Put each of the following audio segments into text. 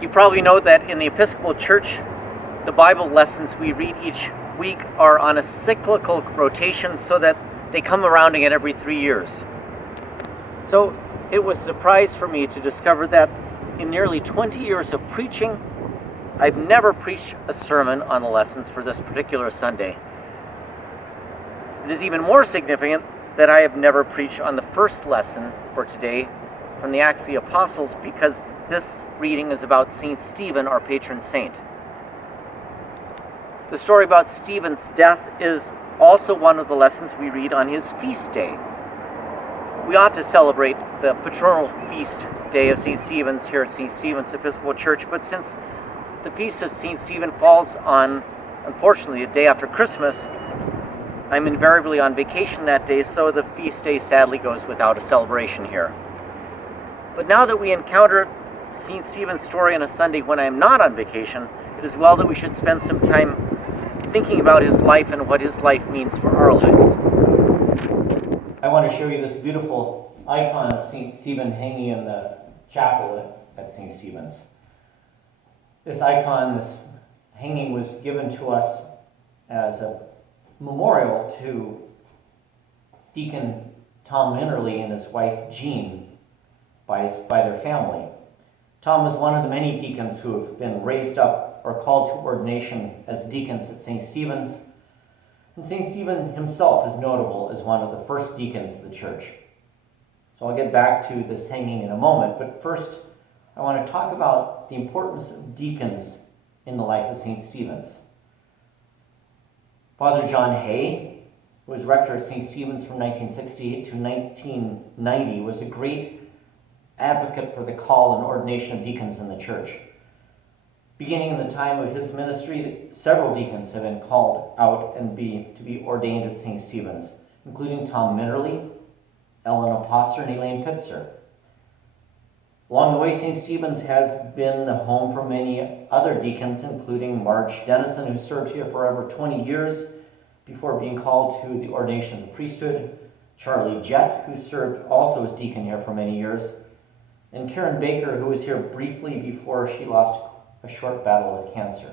You probably know that in the Episcopal Church, the Bible lessons we read each week are on a cyclical rotation so that they come around again every 3 years. So it was a surprise for me to discover that in nearly 20 years of preaching, I've never preached a sermon on the lessons for this particular Sunday. It is even more significant that I have never preached on the first lesson for today from the Acts of the Apostles, because this reading is about St. Stephen, our patron saint. The story about Stephen's death is also one of the lessons we read on his feast day. We ought to celebrate the patronal feast day of St. Stephen's here at St. Stephen's Episcopal Church, but since the feast of St. Stephen falls on, unfortunately, the day after Christmas, I'm invariably on vacation that day, so the feast day sadly goes without a celebration here. But now that we encounter St. Stephen's story on a Sunday when I am not on vacation, it is well that we should spend some time thinking about his life and what his life means for our lives. I want to show you this beautiful icon of St. Stephen hanging in the chapel at St. Stephen's. This icon, this hanging, was given to us as a memorial to Deacon Tom Minnerly and his wife Jean by their family. Tom was one of the many deacons who have been raised up or called to ordination as deacons at St. Stephen's, and St. Stephen himself is notable as one of the first deacons of the church. So I'll get back to this hanging in a moment, but first I want to talk about the importance of deacons in the life of St. Stephen's. Father John Hay, who was rector at St. Stephen's from 1968 to 1990, was a great advocate for the call and ordination of deacons in the church. Beginning in the time of his ministry, several deacons have been called out and to be ordained at St. Stephen's, including Tom Minnerly, Ellen Apostor, and Elaine Pitzer. Along the way, St. Stephen's has been the home for many other deacons, including Marge Dennison, who served here for over 20 years before being called to the ordination of the priesthood, Charlie Jett, who served also as deacon here for many years, and Karen Baker, who was here briefly before she lost a short battle with cancer.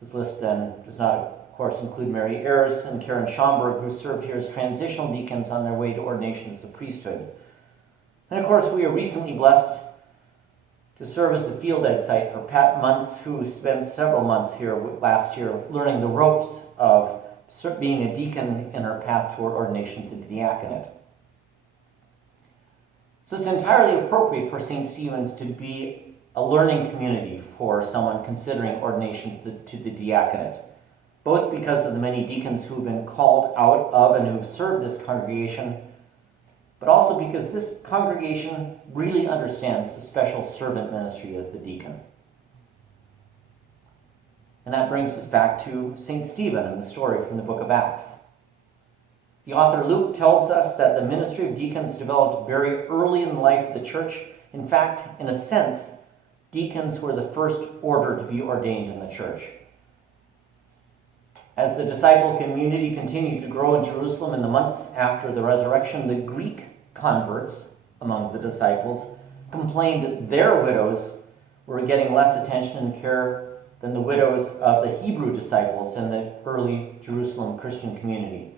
This list then does not, of course, include Mary Ayers and Karen Schomburg, who served here as transitional deacons on their way to ordination as the priesthood. And of course, we are recently blessed to serve as the field ed site for Pat Muntz, who spent several months here last year learning the ropes of being a deacon in her path toward ordination to the diaconate. So it's entirely appropriate for St. Stephen's to be a learning community for someone considering ordination to the diaconate, both because of the many deacons who have been called out of and who have served this congregation, but also because this congregation really understands the special servant ministry of the deacon. And that brings us back to St. Stephen and the story from the book of Acts. The author Luke tells us that the ministry of deacons developed very early in the life of the church. In fact, in a sense, deacons were the first order to be ordained in the church. As the disciple community continued to grow in Jerusalem in the months after the resurrection, the Greek converts among the disciples complained that their widows were getting less attention and care than the widows of the Hebrew disciples in the early Jerusalem Christian community.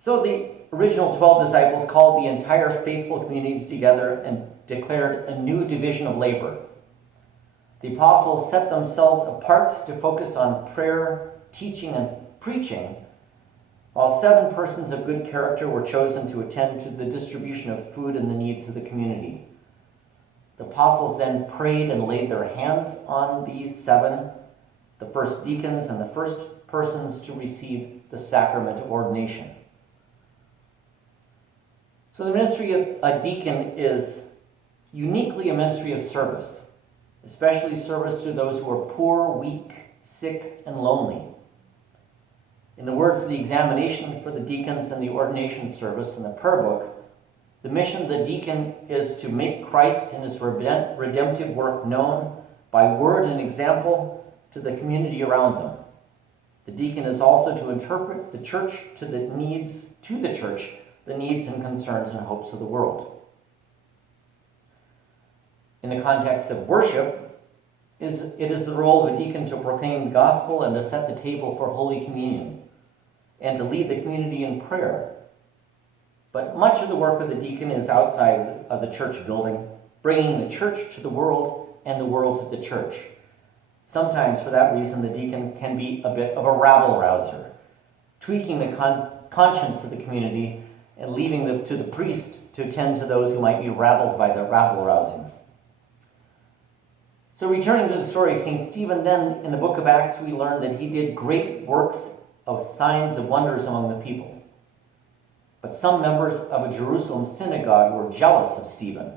So the original 12 disciples called the entire faithful community together and declared a new division of labor. The apostles set themselves apart to focus on prayer, teaching, and preaching, while 7 persons of good character were chosen to attend to the distribution of food and the needs of the community. The apostles then prayed and laid their hands on these 7, the first deacons and the first persons to receive the sacrament of ordination. So the ministry of a deacon is uniquely a ministry of service, especially service to those who are poor, weak, sick, and lonely. In the words of the examination for the deacons in the ordination service in the prayer book, the mission of the deacon is to make Christ and his redemptive work known by word and example to the community around them. The deacon is also to interpret the church to the needs and concerns and hopes of the world. in the context of worship, it is the role of a deacon to proclaim the gospel and to set the table for Holy Communion and to lead the community in prayer. But much of the work of the deacon is outside of the church building, bringing the church to the world and the world to the church. Sometimes, for that reason, the deacon can be a bit of a rabble-rouser, tweaking the conscience of the community and leaving it to the priest to attend to those who might be rattled by the rabble-rousing. So returning to the story of St. Stephen, then in the book of Acts we learn that he did great works of signs and wonders among the people. But some members of a Jerusalem synagogue were jealous of Stephen.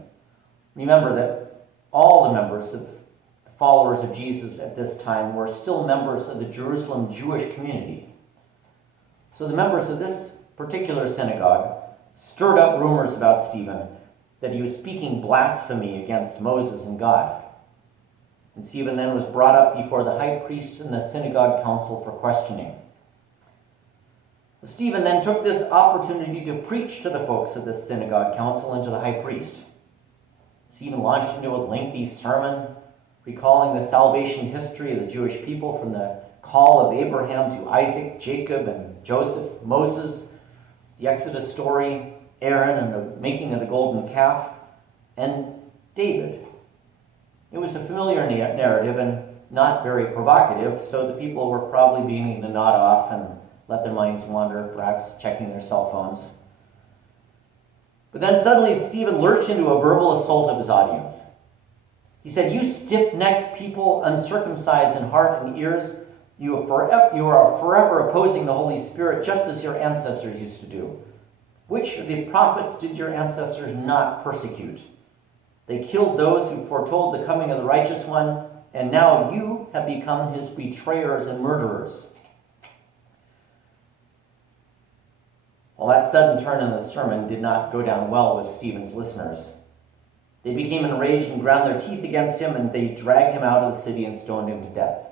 Remember that all the members of the followers of Jesus at this time were still members of the Jerusalem Jewish community. So the members of this particular synagogue stirred up rumors about Stephen, that he was speaking blasphemy against Moses and God. And Stephen then was brought up before the high priest and the synagogue council for questioning. Stephen then took this opportunity to preach to the folks of this synagogue council and to the high priest. Stephen launched into a lengthy sermon, recalling the salvation history of the Jewish people from the call of Abraham to Isaac, Jacob, and Joseph, Moses, the Exodus story, Aaron and the making of the golden calf, and David. It was a familiar narrative and not very provocative, so the people were probably beginning to nod off and let their minds wander, perhaps checking their cell phones. But then suddenly Stephen lurched into a verbal assault of his audience. He said, "You stiff-necked people, uncircumcised in heart and ears, you are forever opposing the Holy Spirit, just as your ancestors used to do. Which of the prophets did your ancestors not persecute? They killed those who foretold the coming of the righteous one, and now you have become his betrayers and murderers." Well, that sudden turn in the sermon did not go down well with Stephen's listeners. They became enraged and ground their teeth against him, and they dragged him out of the city and stoned him to death.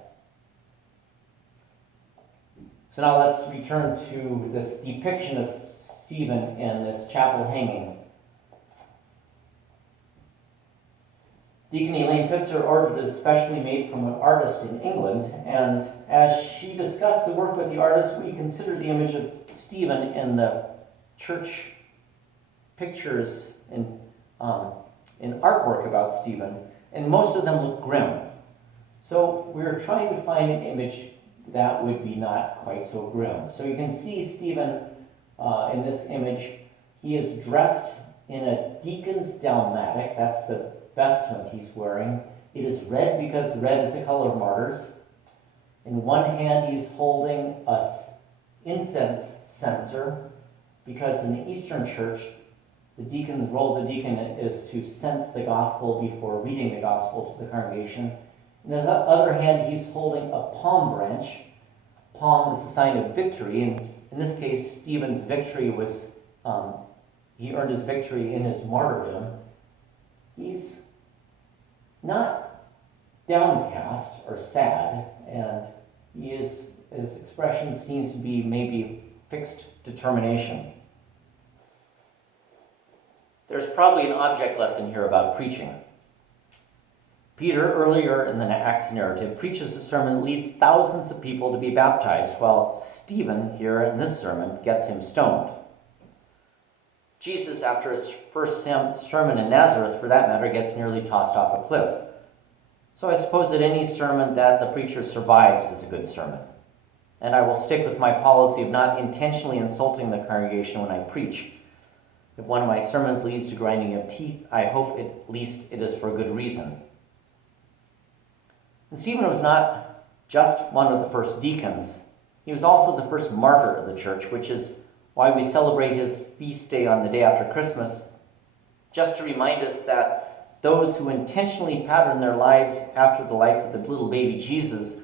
So now let's return to this depiction of Stephen in this chapel hanging. Deacon Elaine Pitzer ordered it especially made from an artist in England, and as she discussed the work with the artist, we considered the image of Stephen in the church pictures in artwork about Stephen, and most of them look grim. So we were trying to find an image that would be not quite so grim. So you can see Stephen in this image. He is dressed in a deacon's dalmatic. That's the vestment he's wearing. It is red because red is the color of martyrs. In one hand he's holding a incense censer, because in the Eastern Church the role of the deacon is to cense the gospel before reading the gospel to the congregation. In the other hand he's holding a palm branch. Palm is a sign of victory, and in this case Stephen's victory was, he earned his victory in his martyrdom. He's not downcast or sad, and his expression seems to be maybe fixed determination. There's probably an object lesson here about preaching. Peter, earlier in the Acts narrative, preaches a sermon that leads thousands of people to be baptized, while Stephen, here in this sermon, gets him stoned. Jesus, after his first sermon in Nazareth, for that matter, gets nearly tossed off a cliff. So I suppose that any sermon that the preacher survives is a good sermon. And I will stick with my policy of not intentionally insulting the congregation when I preach. If one of my sermons leads to grinding of teeth, I hope at least it is for a good reason. And Stephen was not just one of the first deacons. He was also the first martyr of the church, which is why we celebrate his feast day on the day after Christmas, just to remind us that those who intentionally pattern their lives after the life of the little baby Jesus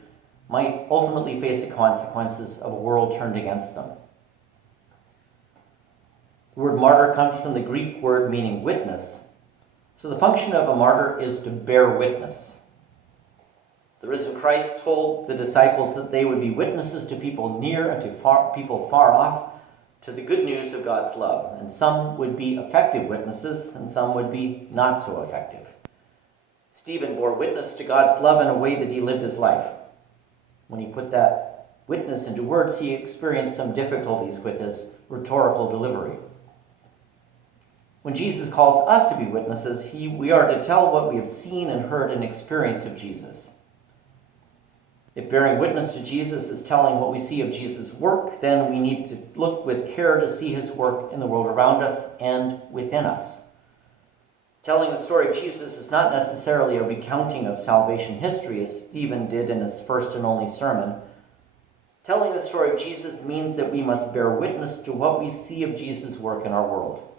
might ultimately face the consequences of a world turned against them. The word martyr comes from the Greek word meaning witness. So the function of a martyr is to bear witness. The risen Christ told the disciples that they would be witnesses to people near and to people far off, to the good news of God's love. And some would be effective witnesses, and some would be not so effective. Stephen bore witness to God's love in a way that he lived his life. When he put that witness into words, he experienced some difficulties with his rhetorical delivery. When Jesus calls us to be witnesses, we are to tell what we have seen and heard and experienced of Jesus. If bearing witness to Jesus is telling what we see of Jesus' work, then we need to look with care to see his work in the world around us and within us. Telling the story of Jesus is not necessarily a recounting of salvation history, as Stephen did in his first and only sermon. Telling the story of Jesus means that we must bear witness to what we see of Jesus' work in our world.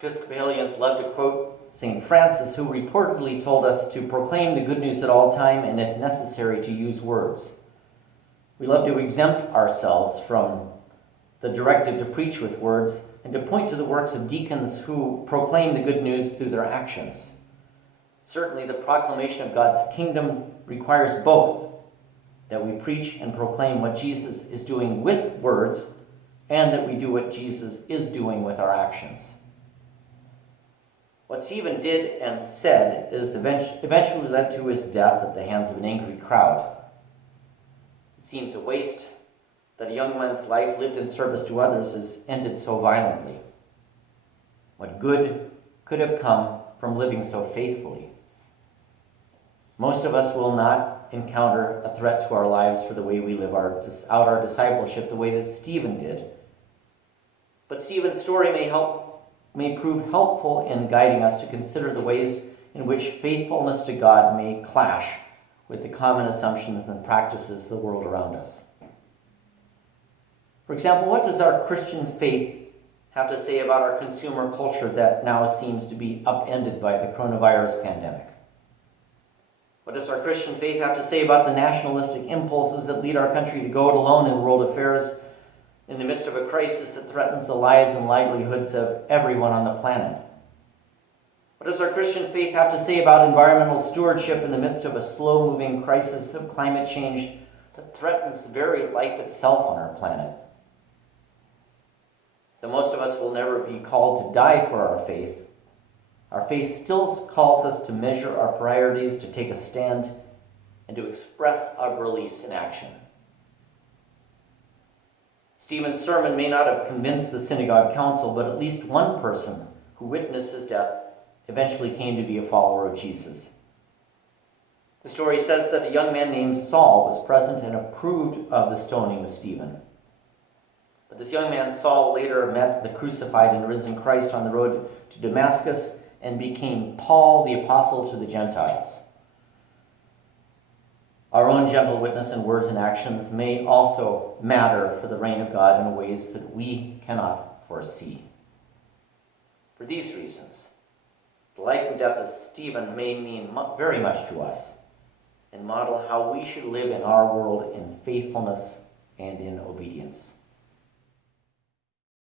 Episcopalians love to quote St. Francis, who reportedly told us to proclaim the good news at all time and, if necessary, to use words. We love to exempt ourselves from the directive to preach with words and to point to the works of deacons who proclaim the good news through their actions. Certainly, the proclamation of God's kingdom requires both, that we preach and proclaim what Jesus is doing with words, and that we do what Jesus is doing with our actions. What Stephen did and said is eventually led to his death at the hands of an angry crowd. It seems a waste that a young man's life lived in service to others is ended so violently. What good could have come from living so faithfully? Most of us will not encounter a threat to our lives for the way we live out our discipleship the way that Stephen did. But Stephen's story may prove helpful in guiding us to consider the ways in which faithfulness to God may clash with the common assumptions and practices of the world around us. For example, what does our Christian faith have to say about our consumer culture that now seems to be upended by the coronavirus pandemic? What does our Christian faith have to say about the nationalistic impulses that lead our country to go it alone in world affairs in the midst of a crisis that threatens the lives and livelihoods of everyone on the planet? What does our Christian faith have to say about environmental stewardship in the midst of a slow-moving crisis of climate change that threatens very life itself on our planet? Though most of us will never be called to die for our faith still calls us to measure our priorities, to take a stand, and to express our release in action. Stephen's sermon may not have convinced the synagogue council, but at least one person who witnessed his death eventually came to be a follower of Jesus. The story says that a young man named Saul was present and approved of the stoning of Stephen. But this young man, Saul, later met the crucified and risen Christ on the road to Damascus and became Paul, the apostle to the Gentiles. Our own gentle witness in words and actions may also matter for the reign of God in ways that we cannot foresee. For these reasons, the life and death of Stephen may mean very much to us and model how we should live in our world in faithfulness and in obedience.